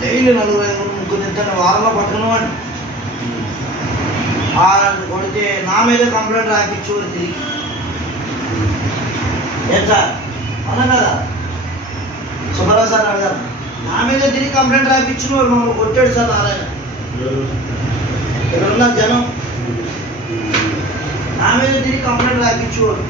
Daily 4-5-3 వారంలో పట్టుకున్నామండి. కొడితే నా మీద కంప్లైంట్ రాయించు తిరిగి ఎట్లా అన్నా కదా సుబ్బారావు సార్ అడగారు. నా మీద తిరిగి కంప్లైంట్ రాయించిన వాడు మమ్మల్ని కొట్టాడు సార్ నారాయణ. ఇక్కడ ఉన్న జనం నా మీద తిరిగి కంప్లైంట్ రాయించేవాడు.